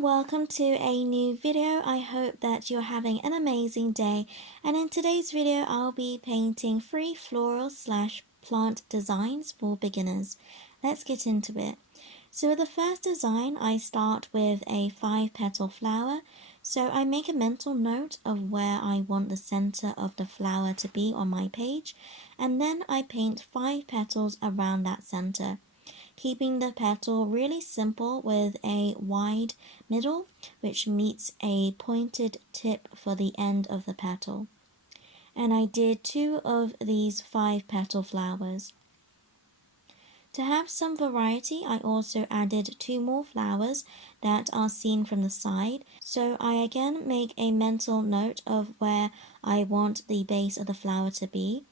and welcome to a new video. I hope that you're having an amazing day, and in today's video I'll be painting 3 floral / plant designs for beginners. Let's get into it. So with the first design I start with a 5-petal flower. So I make a mental note of where I want the center of the flower to be on my page, and then I paint 5 petals around that center, keeping the petal really simple with a wide middle which meets a pointed tip for the end of the petal. And I did 2 of these 5-petal flowers. To have some variety, I also added 2 more flowers that are seen from the side, so I again make a mental note of where I want the base of the flower to be.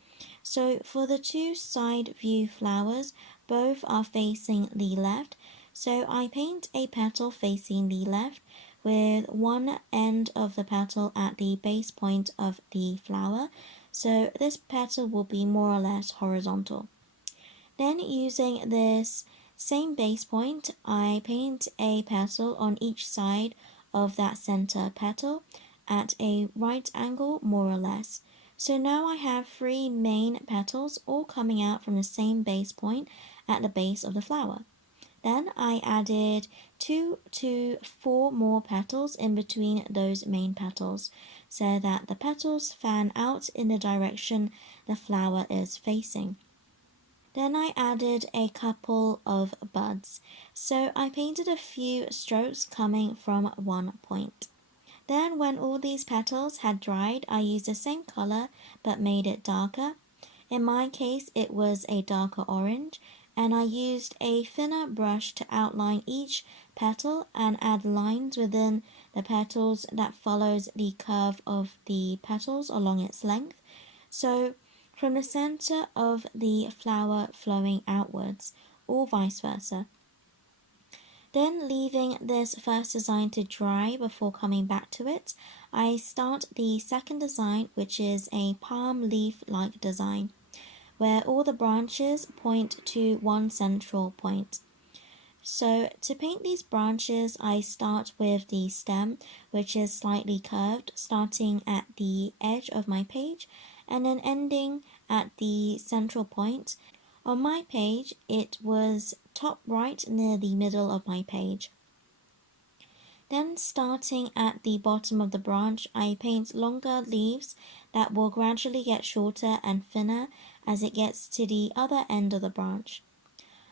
So for the 2 side view flowers, both are facing the left, so I paint a petal facing the left with one end of the petal at the base point of the flower, so this petal will be more or less horizontal. Then using this same base point, I paint a petal on each side of that center petal at a right angle more or less. So now I have 3 main petals all coming out from the same base point at the base of the flower. Then I added 2 to 4 more petals in between those main petals so that the petals fan out in the direction the flower is facing. Then I added a couple of buds, so I painted a few strokes coming from one point. Then when all these petals had dried, I used the same color but made it darker. In my case it was a darker orange, and I used a thinner brush to outline each petal and add lines within the petals that follows the curve of the petals along its length. So from the center of the flower flowing outwards, or vice versa. Then leaving this first design to dry before coming back to it, I start the second design, which is a palm leaf-like design, where all the branches point to one central point. So to paint these branches, I start with the stem, which is slightly curved, starting at the edge of my page and then ending at the central point. On my page, it was top right near the middle of my page. Then starting at the bottom of the branch, I paint longer leaves that will gradually get shorter and thinner as it gets to the other end of the branch.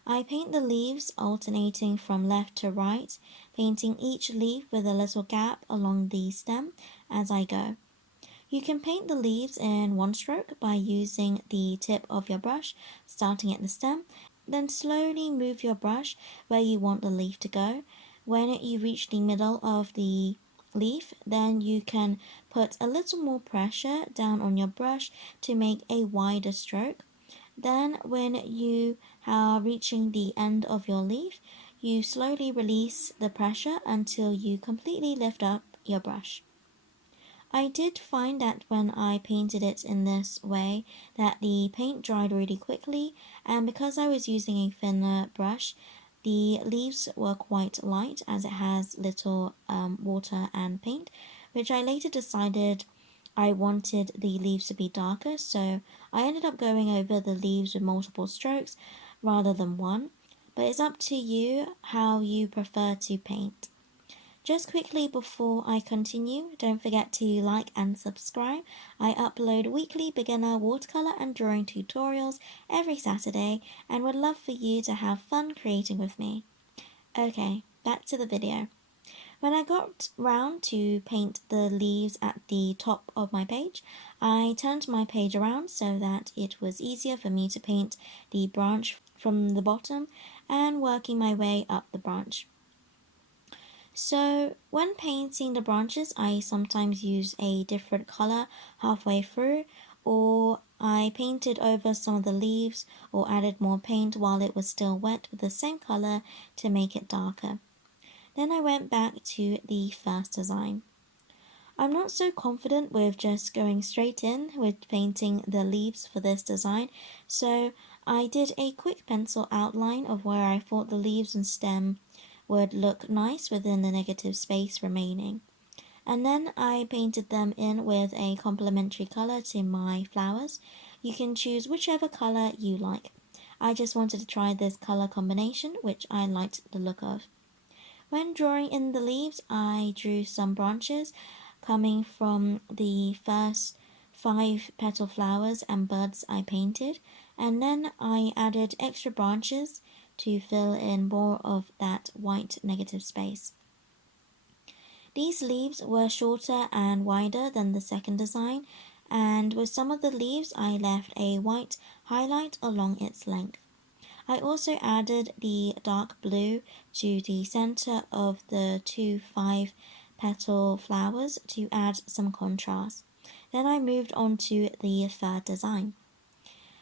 I paint the leaves alternating from left to right, painting each leaf with a little gap along the stem as I go. You can paint the leaves in one stroke by using the tip of your brush, starting at the stem, then slowly move your brush where you want the leaf to go. When you reach the middle of the leaf, then you can put a little more pressure down on your brush to make a wider stroke. Then when you are reaching the end of your leaf, you slowly release the pressure until you completely lift up your brush. I did find that when I painted it in this way that the paint dried really quickly, and because I was using a thinner brush, the leaves were quite light as it has little water and paint, which I later decided I wanted the leaves to be darker, so I ended up going over the leaves with multiple strokes rather than one, but it's up to you how you prefer to paint. Just quickly before I continue, don't forget to like and subscribe. I upload weekly beginner watercolor and drawing tutorials every Saturday and would love for you to have fun creating with me. Okay, back to the video. When I got round to paint the leaves at the top of my page, I turned my page around so that it was easier for me to paint the branch from the bottom and working my way up the branch. So when painting the branches, I sometimes use a different color halfway through, or I painted over some of the leaves or added more paint while it was still wet with the same color to make it darker. Then I went back to the first design. I'm not so confident with just going straight in with painting the leaves for this design, so I did a quick pencil outline of where I thought the leaves and stem would look nice within the negative space remaining. And then I painted them in with a complementary color to my flowers. You can choose whichever color you like. I just wanted to try this color combination, which I liked the look of. When drawing in the leaves, I drew some branches coming from the first 5 petal flowers and buds I painted, and then I added extra branches to fill in more of that white negative space. These leaves were shorter and wider than the second design, and with some of the leaves I left a white highlight along its length. I also added the dark blue to the center of the 2 5 petal flowers to add some contrast. Then I moved on to the third design.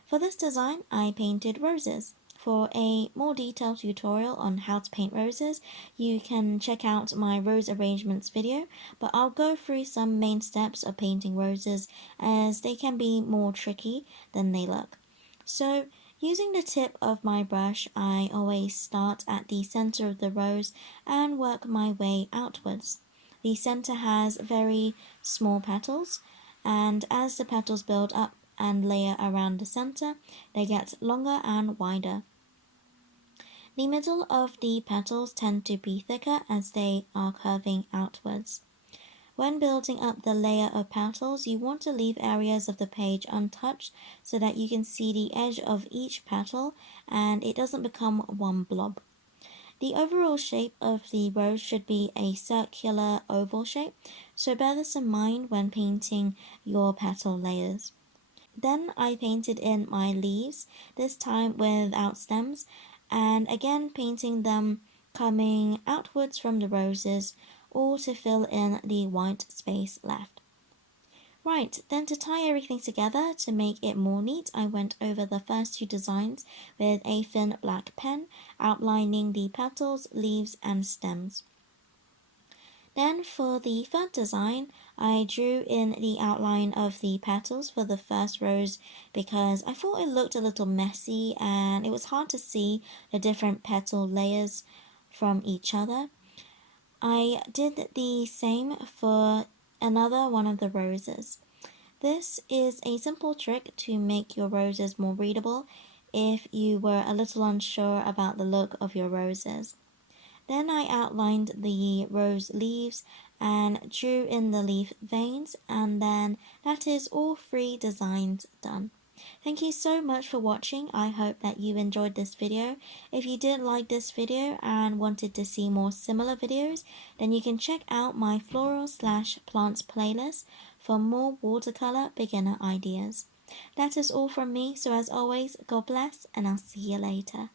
For this design, I painted roses. For a more detailed tutorial on how to paint roses, you can check out my rose arrangements video, but I'll go through some main steps of painting roses as they can be more tricky than they look. So, using the tip of my brush, I always start at the center of the rose and work my way outwards. The center has very small petals, and as the petals build up and layer around the center, they get longer and wider. The middle of the petals tend to be thicker as they are curving outwards. When building up the layer of petals, you want to leave areas of the page untouched so that you can see the edge of each petal and it doesn't become one blob. The overall shape of the rose should be a circular oval shape, so bear this in mind when painting your petal layers. Then I painted in my leaves, this time without stems, and again painting them coming outwards from the roses, all to fill in the white space left. Right, then to tie everything together to make it more neat, I went over the first 2 designs with a thin black pen, outlining the petals, leaves, and stems. Then for the third design, I drew in the outline of the petals for the first rose because I thought it looked a little messy and it was hard to see the different petal layers from each other. I did the same for another one of the roses. This is a simple trick to make your roses more readable if you were a little unsure about the look of your roses. Then I outlined the rose leaves and drew in the leaf veins, and then that is all 3 designs done. Thank you so much for watching. I hope that you enjoyed this video. If you did like this video and wanted to see more similar videos, then you can check out my floral/plants playlist for more watercolor beginner ideas. That is all from me, so as always, God bless and I'll see you later.